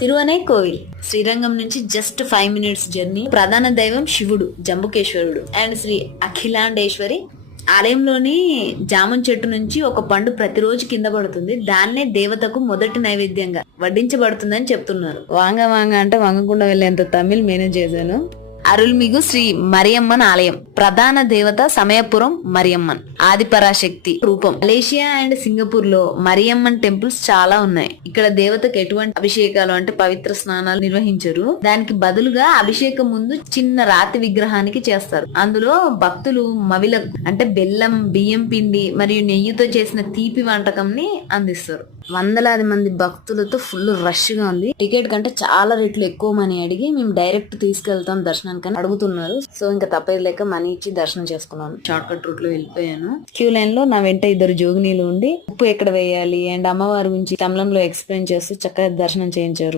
తిరువనైకోవిల్ శ్రీరంగం నుంచి just 5 minutes journey. ప్రధాన దైవం శివుడు జంబుకేశ్వరుడు అండ్ శ్రీ అఖిలాండేశ్వరి. ఆలయంలోని జామున్ చెట్టు నుంచి ఒక పండు ప్రతిరోజు కింద పడుతుంది. దాన్నే దేవతకు మొదటి నైవేద్యంగా వడ్డించబడుతుందని చెప్తున్నారు. వాంగ వాంగ అంటే వంగకుండా వెళ్లేంత తమిళ్ మేనేజ్ చేశాను. అరుల్మిగు శ్రీ మరియమ్మన్ ఆలయం. ప్రధాన దేవత సమయపురం మరియమ్మన్, ఆదిపరాశక్తి రూపం. మలేషియా అండ్ సింగపూర్ లో మరియమ్మన్ టెంపుల్స్ చాలా ఉన్నాయి. ఇక్కడ దేవతకు ఎటువంటి అభిషేకాలు అంటే పవిత్ర స్నానాలు నిర్వహించరు. దానికి బదులుగా అభిషేకం ముందు చిన్న రాతి విగ్రహానికి చేస్తారు. అందులో భక్తులు మవిలకు అంటే బెల్లం, బియ్యం పిండి మరియు నెయ్యితో చేసిన తీపి వంటకం ని అందిస్తారు. వందలాది మంది భక్తులతో ఫుల్ రష్ గా ఉంది. టికెట్ కంటే చాలా రెట్లు ఎక్కువ మనీ అడిగి మేము డైరెక్ట్ తీసుకెళ్తాం దర్శనానికి అని అడుగుతున్నారు. సో ఇంకా తప్పేది లేక మనీ ఇచ్చి దర్శనం చేసుకున్నాను. షార్ట్ కట్ రూట్ లో వెళ్ళిపోయాను. క్యూ లైన్ లో నా వెంట 2 జోగినీలు ఉండి ఉప్పు ఎక్కడ వేయాలి అండ్ అమ్మవారి గురించి తమిళంలో ఎక్స్ప్లెయిన్ చేస్తూ చక్కగా దర్శనం చేయించారు.